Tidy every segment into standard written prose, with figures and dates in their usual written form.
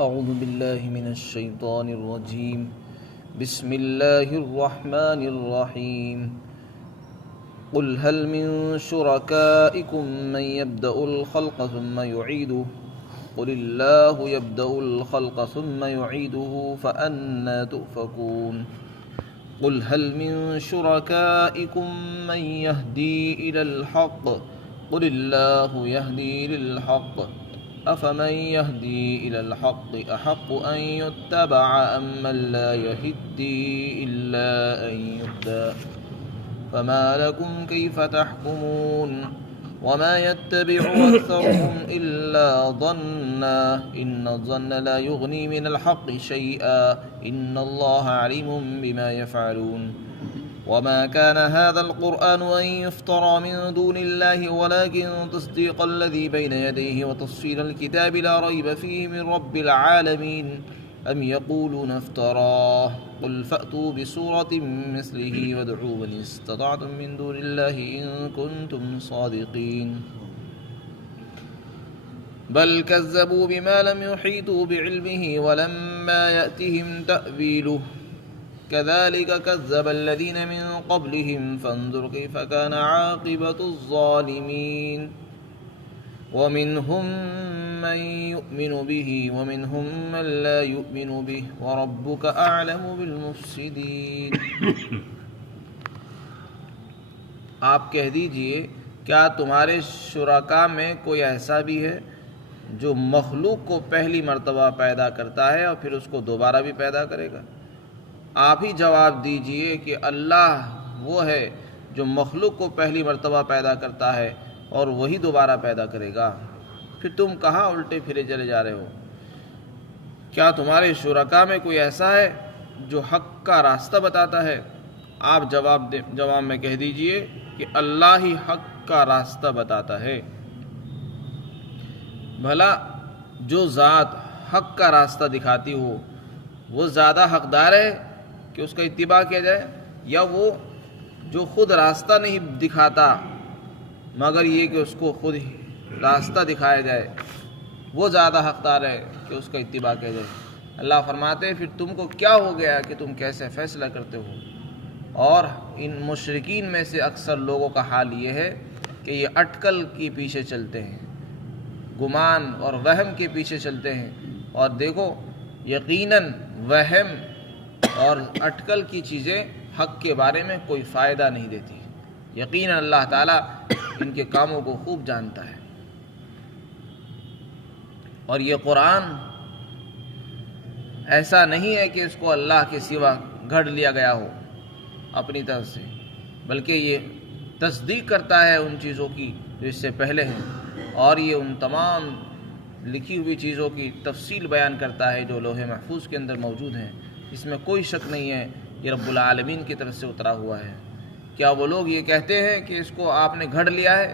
أعوذ بالله من الشيطان الرجيم. بسم الله الرحمن الرحيم. قل هل من شركائكم من يبدأ الخلق ثم يعيده قل الله يبدأ الخلق ثم يعيده فأنى تؤفكون. قل هل من شركائكم من يهدي إلى الحق قل الله يهدي للحق أفمن يهدي إلى الحق أحق أن يتبع أم من لا يهدي إلا أن يهدى فما لكم كيف تحكمون. وما يتبع أكثرهم إلا ظنا إن الظن لا يغني من الحق شيئا إن الله عليم بما يفعلون. وما كان هذا القرآن أن يفترى من دون الله ولكن تصديق الذي بين يديه وتفصيل الكتاب لا ريب فيه من رب العالمين. أم يقولون افتراه قل فأتوا بسورة مثله وادعوا من استطعتم من دون الله إن كنتم صادقين. بل كذبوا بما لم يحيطوا بعلمه ولما يأتهم تأويله كذلك كذب الذين من قبلهم فانظر كيف كان عاقبة الظالمين. ومنهم من يؤمن به ومنهم من لا يؤمن به وربك أعلم بالمفسدين. آپ کہہ دیجئے کیا تمہارے شرکاء میں کوئی ایسا بھی ہے جو مخلوق کو پہلی مرتبہ پیدا کرتا ہے اور پھر اس کو دوبارہ بھی پیدا کرے گا؟ آپ ہی جواب دیجئے کہ اللہ وہ ہے جو مخلوق کو پہلی مرتبہ پیدا کرتا ہے اور وہی دوبارہ پیدا کرے گا. پھر تم کہاں الٹے پھرے چلے جا رہے ہو؟ کیا تمہارے شرکاء میں کوئی ایسا ہے جو حق کا راستہ بتاتا ہے؟ آپ جواب میں کہہ دیجئے کہ اللہ ہی حق کا راستہ بتاتا ہے. بھلا جو ذات حق کا راستہ دکھاتی ہو وہ زیادہ حقدار ہے کہ اس کا اتباع کیا جائے، یا وہ جو خود راستہ نہیں دکھاتا مگر یہ کہ اس کو خود راستہ دکھایا جائے وہ زیادہ حقدار ہے کہ اس کا اتباع کیا جائے؟ اللہ فرماتے ہیں پھر تم کو کیا ہو گیا کہ تم کیسے فیصلہ کرتے ہو؟ اور ان مشرکین میں سے اکثر لوگوں کا حال یہ ہے کہ یہ اٹکل کے پیچھے چلتے ہیں، گمان اور وہم کے پیچھے چلتے ہیں. اور دیکھو یقیناً وہم اور اٹکل کی چیزیں حق کے بارے میں کوئی فائدہ نہیں دیتی. یقیناً اللہ تعالیٰ ان کے کاموں کو خوب جانتا ہے. اور یہ قرآن ایسا نہیں ہے کہ اس کو اللہ کے سوا گھڑ لیا گیا ہو اپنی طرف سے، بلکہ یہ تصدیق کرتا ہے ان چیزوں کی جو اس سے پہلے ہیں، اور یہ ان تمام لکھی ہوئی چیزوں کی تفصیل بیان کرتا ہے جو لوح محفوظ کے اندر موجود ہیں. اس میں کوئی شک نہیں ہے یہ رب العالمین کی طرف سے اترا ہوا ہے. کیا وہ لوگ یہ کہتے ہیں کہ اس کو آپ نے گھڑ لیا ہے؟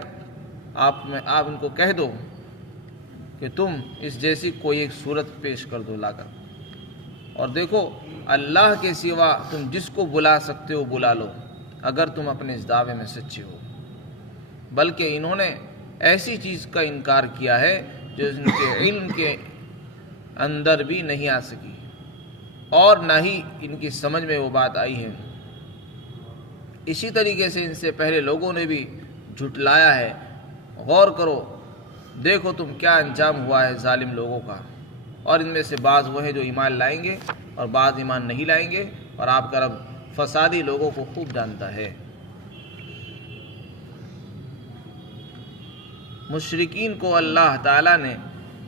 آپ ان کو کہہ دو کہ تم اس جیسی کوئی ایک صورت پیش کر دو لا کر، اور دیکھو اللہ کے سوا تم جس کو بلا سکتے ہو بلا لو اگر تم اپنے اس دعوے میں سچے ہو. بلکہ انہوں نے ایسی چیز کا انکار کیا ہے جو ان کے علم کے اندر بھی نہیں آ سکی اور نہ ہی ان کی سمجھ میں وہ بات آئی ہے. اسی طریقے سے ان سے پہلے لوگوں نے بھی جھٹلایا ہے. غور کرو، دیکھو تم کیا انجام ہوا ہے ظالم لوگوں کا. اور ان میں سے بعض وہ ہیں جو ایمان لائیں گے اور بعض ایمان نہیں لائیں گے، اور آپ کا رب فسادی لوگوں کو خوب جانتا ہے. مشرکین کو اللہ تعالیٰ نے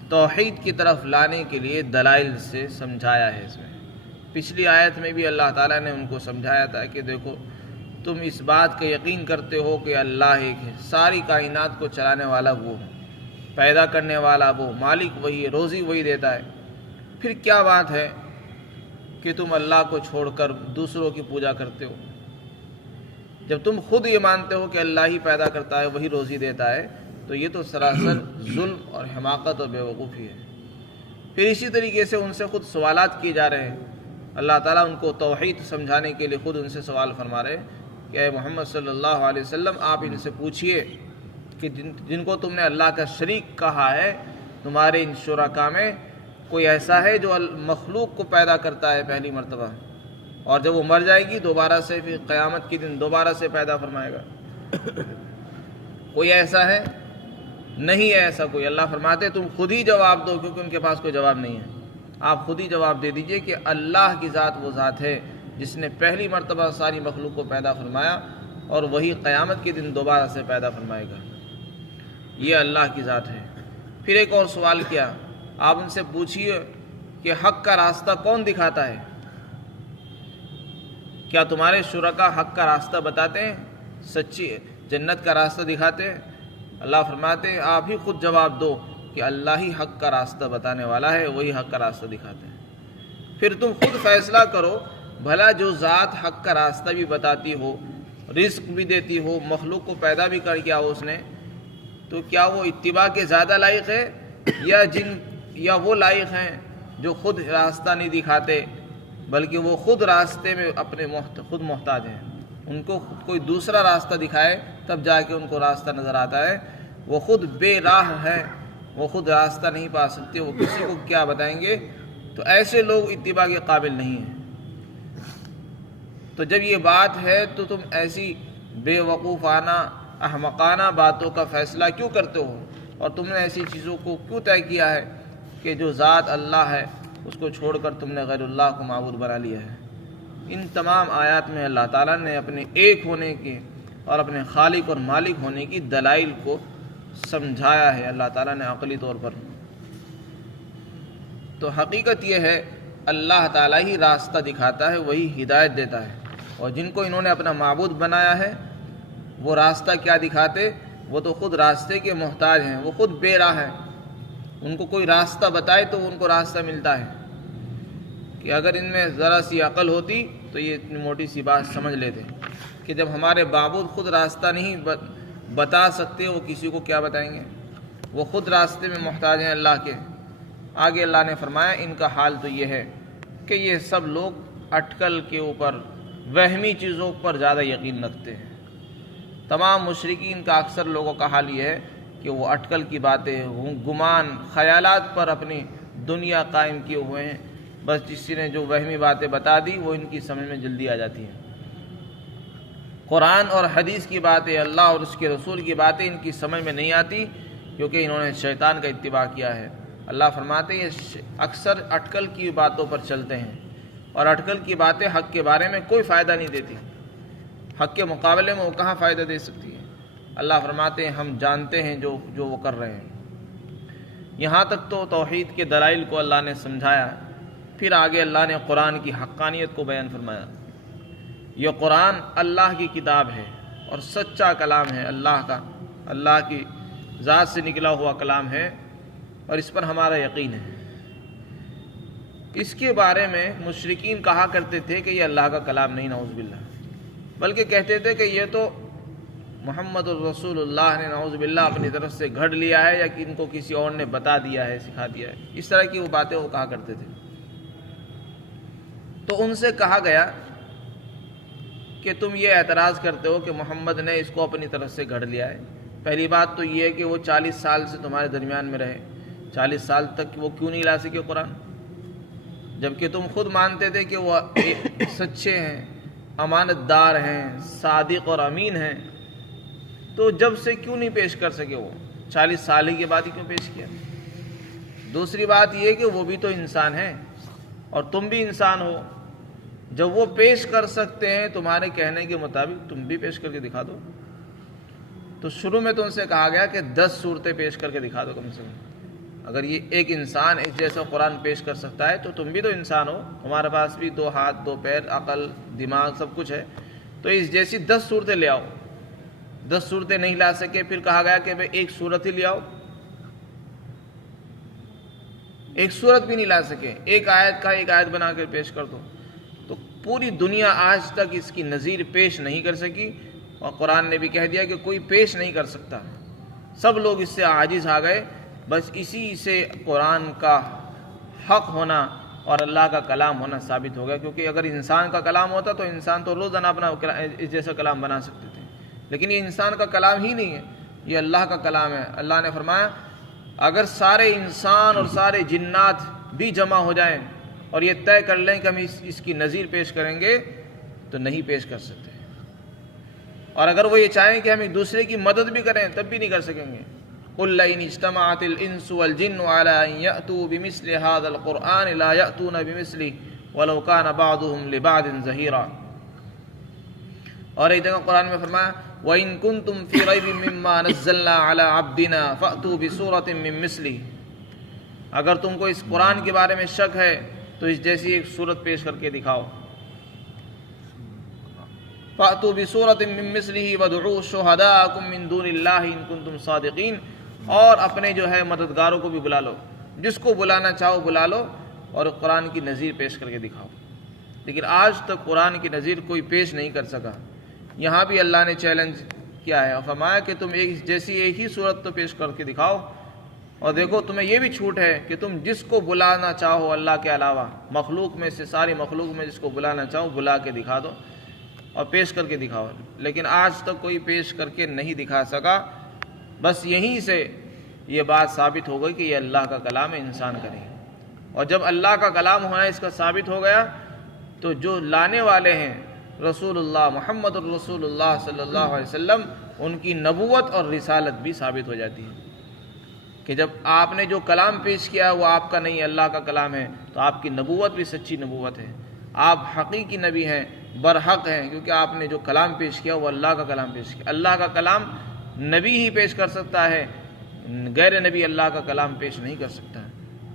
توحید کی طرف لانے کے لیے دلائل سے سمجھایا ہے. اس میں پچھلی آیت میں بھی اللہ تعالیٰ نے ان کو سمجھایا تھا کہ دیکھو تم اس بات کا یقین کرتے ہو کہ اللہ ایک ہے، ساری کائنات کو چلانے والا وہ ہے، پیدا کرنے والا وہ، مالک وہی ہے، روزی وہی دیتا ہے. پھر کیا بات ہے کہ تم اللہ کو چھوڑ کر دوسروں کی پوجا کرتے ہو؟ جب تم خود یہ مانتے ہو کہ اللہ ہی پیدا کرتا ہے وہی روزی دیتا ہے تو یہ تو سراسر ظلم اور حماقت اور بیوقوفی ہے. پھر اسی طریقے سے ان سے خود سوالات کیے جا رہے ہیں. اللہ تعالیٰ ان کو توحید سمجھانے کے لیے خود ان سے سوال فرما رہے ہیں کہ اے محمد صلی اللہ علیہ وسلم آپ ان سے پوچھئے کہ جن کو تم نے اللہ کا شریک کہا ہے تمہارے ان شرکاء میں کوئی ایسا ہے جو مخلوق کو پیدا کرتا ہے پہلی مرتبہ، اور جب وہ مر جائے گی دوبارہ سے پھر قیامت کے دن دوبارہ سے پیدا فرمائے گا؟ کوئی ایسا ہے؟ نہیں ہے ایسا کوئی۔ اللہ فرماتے تم خود ہی جواب دو، کیونکہ ان کے پاس کوئی جواب نہیں ہے۔ آپ خود ہی جواب دے دیجئے کہ اللہ کی ذات وہ ذات ہے جس نے پہلی مرتبہ ساری مخلوق کو پیدا فرمایا، اور وہی قیامت کے دن دوبارہ سے پیدا فرمائے گا۔ یہ اللہ کی ذات ہے۔ پھر ایک اور سوال کیا، آپ ان سے پوچھئے کہ حق کا راستہ کون دکھاتا ہے؟ کیا تمہارے شرکا حق کا راستہ بتاتے ہیں، سچی جنت کا راستہ دکھاتے ہیں؟ اللہ فرماتے ہیں آپ ہی خود جواب دو کہ اللہ ہی حق کا راستہ بتانے والا ہے، وہی حق کا راستہ دکھاتے ہیں۔ پھر تم خود فیصلہ کرو، بھلا جو ذات حق کا راستہ بھی بتاتی ہو، رزق بھی دیتی ہو، مخلوق کو پیدا بھی کر کیا ہو اس نے، تو کیا وہ اتباع کے زیادہ لائق ہے یا وہ لائق ہیں جو خود راستہ نہیں دکھاتے، بلکہ وہ خود راستے میں اپنے خود محتاج ہیں؟ ان کو خود کوئی دوسرا راستہ دکھائے تب جا کے ان کو راستہ نظر آتا ہے۔ وہ خود بے راہ ہے، وہ خود راستہ نہیں پا سکتے، وہ کسی کو کیا بتائیں گے؟ تو ایسے لوگ اتباع کے قابل نہیں ہیں۔ تو جب یہ بات ہے تو تم ایسی بے وقوفانہ احمقانہ باتوں کا فیصلہ کیوں کرتے ہو، اور تم نے ایسی چیزوں کو کیوں طے کیا ہے کہ جو ذات اللہ ہے اس کو چھوڑ کر تم نے غیر اللہ کو معبود بنا لیا ہے؟ ان تمام آیات میں اللہ تعالیٰ نے اپنے ایک ہونے کے اور اپنے خالق اور مالک ہونے کی دلائل کو سمجھایا ہے اللہ تعالیٰ نے عقلی طور پر۔ تو حقیقت یہ ہے اللہ تعالیٰ ہی راستہ دکھاتا ہے، وہی ہدایت دیتا ہے، اور جن کو انہوں نے اپنا معبود بنایا ہے وہ راستہ کیا دکھاتے؟ وہ تو خود راستے کے محتاج ہیں، وہ خود بے راہ ہیں۔ ان کو کوئی راستہ بتائے تو ان کو راستہ ملتا ہے، کہ اگر ان میں ذرا سی عقل ہوتی تو یہ اتنی موٹی سی بات سمجھ لیتے کہ جب ہمارے معبود خود راستہ نہیں بتا سکتے، وہ کسی کو کیا بتائیں گے؟ وہ خود راستے میں محتاج ہیں اللہ کے۔ آگے اللہ نے فرمایا ان کا حال تو یہ ہے کہ یہ سب لوگ اٹکل کے اوپر، وہمی چیزوں پر زیادہ یقین رکھتے ہیں۔ تمام مشرکین کا اکثر لوگوں کا حال یہ ہے کہ وہ اٹکل کی باتیں، گمان، خیالات پر اپنی دنیا قائم کیے ہوئے ہیں۔ بس کسی نے جو وہمی باتیں بتا دی وہ ان کی سمجھ میں جلدی آ جاتی ہیں۔ قرآن اور حدیث کی باتیں، اللہ اور اس کے رسول کی باتیں ان کی سمجھ میں نہیں آتی، کیونکہ انہوں نے شیطان کا اتباع کیا ہے۔ اللہ فرماتے ہیں یہ اکثر اٹکل کی باتوں پر چلتے ہیں، اور اٹکل کی باتیں حق کے بارے میں کوئی فائدہ نہیں دیتی۔ حق کے مقابلے میں وہ کہاں فائدہ دے سکتی ہے؟ اللہ فرماتے ہیں ہم جانتے ہیں جو وہ کر رہے ہیں۔ یہاں تک تو توحید کے دلائل کو اللہ نے سمجھایا، پھر آگے اللہ نے قرآن کی حقانیت کو بیان فرمایا۔ یہ قرآن اللہ کی کتاب ہے اور سچا کلام ہے اللہ کا، اللہ کی ذات سے نکلا ہوا کلام ہے، اور اس پر ہمارا یقین ہے۔ اس کے بارے میں مشرکین کہا کرتے تھے کہ یہ اللہ کا کلام نہیں، نعوذ باللہ، بلکہ کہتے تھے کہ یہ تو محمد الرسول اللہ نے نعوذ باللہ اپنی طرف سے گھڑ لیا ہے، یا کہ ان کو کسی اور نے بتا دیا ہے، سکھا دیا ہے۔ اس طرح کی وہ باتیں وہ کہا کرتے تھے۔ تو ان سے کہا گیا کہ تم یہ اعتراض کرتے ہو کہ محمد نے اس کو اپنی طرف سے گھڑ لیا ہے۔ پہلی بات تو یہ ہے کہ وہ 40 سال سے تمہارے درمیان میں رہے، 40 سال تک وہ کیوں نہیں لا سکے قرآن، جبکہ تم خود مانتے تھے کہ وہ سچے ہیں، امانت دار ہیں، صادق اور امین ہیں، تو جب سے کیوں نہیں پیش کر سکے؟ وہ 40 سال ہی کے بعد ہی کیوں پیش کیا؟ دوسری بات یہ کہ وہ بھی تو انسان ہیں اور تم بھی انسان ہو، جب وہ پیش کر سکتے ہیں تمہارے کہنے کے مطابق، تم بھی پیش کر کے دکھا دو۔ تو شروع میں تو ان سے کہا گیا کہ 10 صورتیں پیش کر کے دکھا دو کم سے کم۔ اگر یہ ایک انسان اس جیسا قرآن پیش کر سکتا ہے تو تم بھی تو انسان ہو، تمہارے پاس بھی 2 ہاتھ 2 پیر، عقل، دماغ، سب کچھ ہے، تو اس جیسی 10 صورتیں لے آؤ۔ 10 صورتیں نہیں لا سکے، پھر کہا گیا کہ بھئی ایک صورت ہی لے آؤ، ایک صورت بھی نہیں لا سکے، ایک آیت کا ایک آیت بنا کر پیش کر دو۔ تو پوری دنیا آج تک اس کی نظیر پیش نہیں کر سکی، اور قرآن نے بھی کہہ دیا کہ کوئی پیش نہیں کر سکتا، سب لوگ اس سے عاجز آ گئے۔ بس اسی سے قرآن کا حق ہونا اور اللہ کا کلام ہونا ثابت ہو گیا، کیونکہ اگر انسان کا کلام ہوتا تو انسان تو روزانہ اپنا اس جیسا کلام بنا سکتے تھے، لیکن یہ انسان کا کلام ہی نہیں ہے، یہ اللہ کا کلام ہے۔ اللہ نے فرمایا اگر سارے انسان اور سارے جنات بھی جمع ہو جائیں اور یہ طے کر لیں کہ ہم اس کی نظیر پیش کریں گے تو نہیں پیش کر سکتے، اور اگر وہ یہ چاہیں کہ ہم ایک دوسرے کی مدد بھی کریں تب بھی نہیں کر سکیں گے۔ قُلْ لَئِنِ اجْتَمَعَتِ الْإِنسُ وَالْجِنُّ عَلَىٰ أَن يَأْتُوا بِمِثْلِ هَٰذَا الْقُرْآنِ لَا يَأْتُونَ بِمِثْلِهِ وَلَوْ كَانَ بَعْضُهُمْ لِبَعْضٍ ظَهِيرًا۔ اور ایک جگہ قرآن میں فرمایا وَإِن كُنتُمْ فِي رَيْبٍ مِّمَّا نَزَّلْنَا عَلَىٰ عَبْدِنَا فَأْتُوا بِسُورَةٍ مِّن مِّثْلِهِ، اگر تم کو اس قرآن کے بارے میں شک ہے تو اس جیسی ایک صورت پیش کر کے دکھاؤ۔ فَأْتُوا بِسُورَةٍ مِّن مِّثْلِهِ وَادْعُوا شُهَدَاءَكُم مِّن دُونِ اللَّهِ إِن كُنتُمْ صَادِقِينَ، اور اپنے جو ہے مددگاروں کو بھی بلا لو، جس کو بلانا چاہو بلا لو اور قرآن کی نظیر پیش کر کے دکھاؤ۔ لیکن آج تک قرآن کی نظیر کوئی پیش نہیں کر سکا۔ یہاں بھی اللہ نے چیلنج کیا ہے اور فرمایا کہ تم ایک ہی صورت تو پیش کر کے دکھاؤ، اور دیکھو تمہیں یہ بھی چھوٹ ہے کہ تم جس کو بلانا چاہو اللہ کے علاوہ، مخلوق میں سے ساری مخلوق میں جس کو بلانا چاہو بلا کے دکھا دو اور پیش کر کے دکھاؤ، لیکن آج تک کوئی پیش کر کے نہیں دکھا سکا۔ بس یہیں سے یہ بات ثابت ہو گئی کہ یہ اللہ کا کلام ہے، انسان کا نہیں، اور جب اللہ کا کلام ہونا اس کا ثابت ہو گیا تو جو لانے والے ہیں رسول اللہ محمد الرسول اللہ صلی اللہ علیہ وسلم، ان کی نبوت اور رسالت بھی ثابت ہو جاتی ہے کہ جب آپ نے جو کلام پیش کیا وہ آپ کا نہیں اللہ کا کلام ہے، تو آپ کی نبوت بھی سچی نبوت ہے، آپ حقیقی نبی ہیں، برحق ہیں، کیونکہ آپ نے جو کلام پیش کیا وہ اللہ کا کلام پیش کیا۔ اللہ کا کلام نبی ہی پیش کر سکتا ہے، غیر نبی اللہ کا کلام پیش نہیں کر سکتا،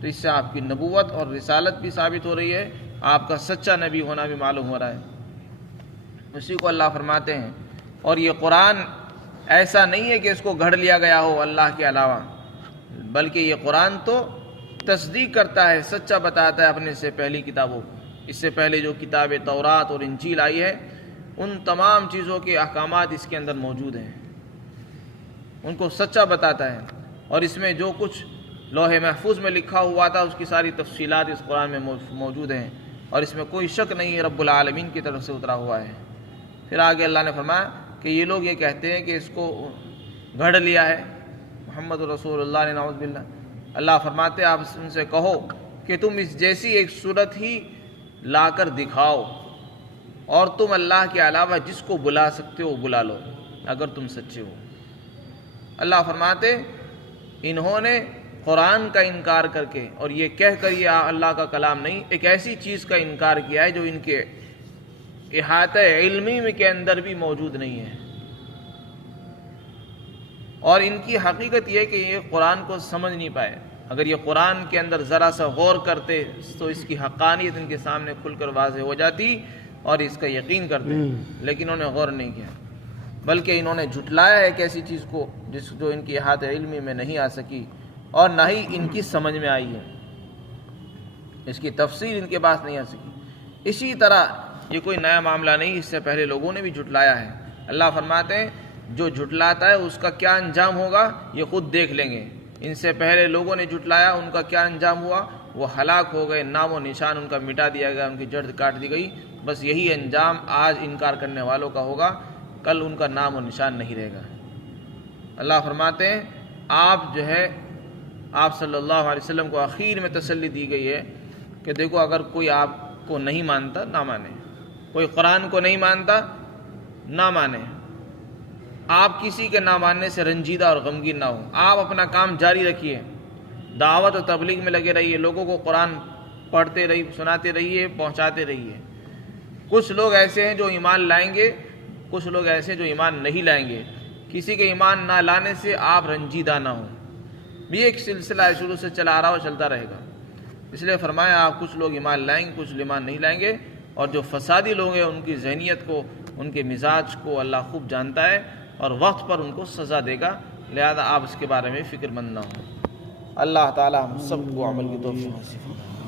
تو اس سے آپ کی نبوت اور رسالت بھی ثابت ہو رہی ہے، آپ کا سچا نبی ہونا بھی معلوم ہو رہا ہے۔ اسی کو اللہ فرماتے ہیں، اور یہ قرآن ایسا نہیں ہے کہ اس کو گھڑ لیا گیا ہو اللہ کے علاوہ، بلکہ یہ قرآن تو تصدیق کرتا ہے، سچا بتاتا ہے اپنے سے پہلی کتابوں، اس سے پہلے جو کتاب تورات اور انجیل آئی ہے ان تمام چیزوں کے احکامات اس کے اندر موجود ہیں، ان کو سچا بتاتا ہے، اور اس میں جو کچھ لوح محفوظ میں لکھا ہوا تھا اس کی ساری تفصیلات اس قرآن میں موجود ہیں، اور اس میں کوئی شک نہیں ہے رب العالمین کی طرف سے اترا ہوا ہے۔ پھر آگے اللہ نے فرمایا کہ یہ لوگ یہ کہتے ہیں کہ اس کو گھڑ لیا ہے محمد رسول اللہ نے، نعوذ باللہ۔ اللہ فرماتے آپ ان سے کہو کہ تم اس جیسی ایک صورت ہی لا کر دکھاؤ، اور تم اللہ کے علاوہ جس کو بلا سکتے ہو بلا لو اگر تم سچے ہو۔ اللہ فرماتے انہوں نے قرآن کا انکار کر کے اور یہ کہہ کر یہ اللہ کا کلام نہیں، ایک ایسی چیز کا انکار کیا ہے جو ان کے احاطہ علمی میں کے اندر بھی موجود نہیں ہے، اور ان کی حقیقت یہ کہ یہ قرآن کو سمجھ نہیں پائے۔ اگر یہ قرآن کے اندر ذرا سا غور کرتے تو اس کی حقانیت ان کے سامنے کھل کر واضح ہو جاتی اور اس کا یقین کرتے، لیکن انہوں نے غور نہیں کیا، بلکہ انہوں نے جھٹلایا ہے ایک ایسی چیز کو جو ان کی احاطہ علمی میں نہیں آ سکی اور نہ ہی ان کی سمجھ میں آئی ہے، اس کی تفسیر ان کے پاس نہیں آ سکی۔ اسی طرح یہ کوئی نیا معاملہ نہیں، اس سے پہلے لوگوں نے بھی جھٹلایا ہے۔ اللہ فرماتے ہیں جو جھٹلاتا ہے اس کا کیا انجام ہوگا یہ خود دیکھ لیں گے۔ ان سے پہلے لوگوں نے جھٹلایا، ان کا کیا انجام ہوا، وہ ہلاک ہو گئے، نام و نشان ان کا مٹا دیا گیا، ان کی جڑ کاٹ دی گئی۔ بس یہی انجام آج انکار کرنے والوں کا ہوگا، کل ان کا نام و نشان نہیں رہے گا۔ اللہ فرماتے ہیں آپ صلی اللہ علیہ وسلم کو آخر میں تسلی دی گئی ہے کہ دیکھو اگر کوئی آپ کو نہیں مانتا نہ مانے، کوئی قرآن کو نہیں مانتا نہ مانے، آپ کسی کے نہ ماننے سے رنجیدہ اور غمگین نہ ہو، آپ اپنا کام جاری رکھیے، دعوت و تبلیغ میں لگے رہیے، لوگوں کو قرآن پڑھتے رہیے، سناتے رہیے، پہنچاتے رہیے۔ کچھ لوگ ایسے ہیں جو ایمان لائیں گے، کچھ لوگ ایسے جو ایمان نہیں لائیں گے، کسی کے ایمان نہ لانے سے آپ رنجیدہ نہ ہوں، یہ ایک سلسلہ شروع سے چلا آ رہا اور چلتا رہے گا۔ اس لیے فرمایا آپ کچھ لوگ ایمان لائیں گے، کچھ ایمان نہیں لائیں گے، اور جو فسادی لوگ ہیں ان کی ذہنیت کو، ان کے مزاج کو اللہ خوب جانتا ہے اور وقت پر ان کو سزا دے گا، لہذا آپ اس کے بارے میں فکر مند نہ ہوں۔ اللہ تعالی ہم سب کو عمل کی توفیق نصیب فرمائے۔